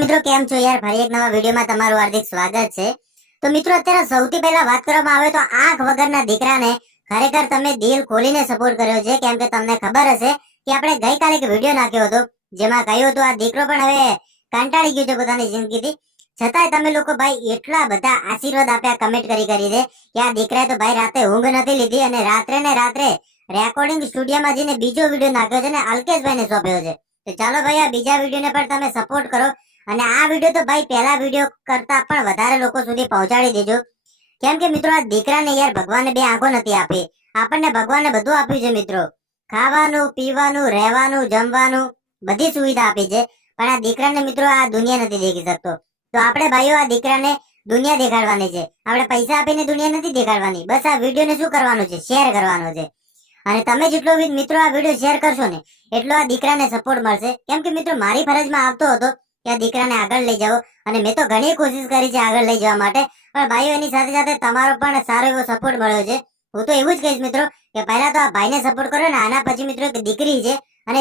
મિત્રો કેમ છો યાર, ફરી એક નવા વિડીયોમાં તમારું હાર્દિક સ્વાગત છે। તો મિત્રો અત્યારે સૌથી પહેલા વાત કરવામાં આવે તો આંખ વગરના દીકરાને ખરેખર તમે દિલ ખોલીને સપોર્ટ કર્યો છે, કેમ કે તમને ખબર હશે કે આપણે ગઈકાલે એક વિડીયો નાખ્યો હતો જેમાં કહ્યું હતું આ દીકરો પણ હવે કંટાળી ગયો છે પોતાની જિંદગીથી, છતાંય તમે લોકો ભાઈ એટલા બધા આશીર્વાદ આપ્યા કમેન્ટ કરી દે કે આ દીકરાએ તો ભાઈ રાતે ઊંઘ નથી લીધી અને રાત્રે રેકોર્ડિંગ સ્ટુડિયોમાં જઈને બીજો વિડીયો નાખ્યો છે ને અલ્કેશભાઈને સોંપ્યો છે। તો ચાલો ભાઈ આ બીજા વિડીયોને પણ તમે સપોર્ટ કરો અને આ વિડીયો તો ભાઈ પહેલા વિડીયો કરતા પણ વધારે લોકો સુધી પહોંચાડી દેજો, કેમ કે મિત્રો આ દીકરાને યાર ભગવાને બે આંખો નથી આપી, આપણને ભગવાને બધું આપ્યું છે મિત્રો, ખાવાનું પીવાનું રહેવાનું જમવાનું બધી સુવિધા આપી છે, પણ આ દીકરાને મિત્રો આ દુનિયા નથી દેખી શકતો। તો આપણે ભાઈઓ આ દીકરાને દુનિયા દેખાડવાની છે, આપણે પૈસા આપીને દુનિયા નથી દેખાડવાની, બસ આ વિડીયોને શું કરવાનું છે, શેર કરવાનો છે। અને તમે જેટલો મિત્રો આ વિડીયો શેર કરશો ને એટલો આ દીકરાને સપોર્ટ મળશે, કેમ કે મિત્રો મારી ફરજમાં આવતો હતો કે આ દીકરાને આગળ લઈ જાઓ અને મેં તો ઘણી કોશિશ કરી છે આગળ લઈ જવા માટે, પણ ભાઈઓ એની સાથે સાથે તમારો પણ સારો એવો સપોર્ટ મળ્યો છે। હું તો એવું જ કહીશ મિત્રો કે પહેલા તો આ ભાઈને સપોર્ટ કરો ને આના પછી મિત્રો એક દીકરી છે અને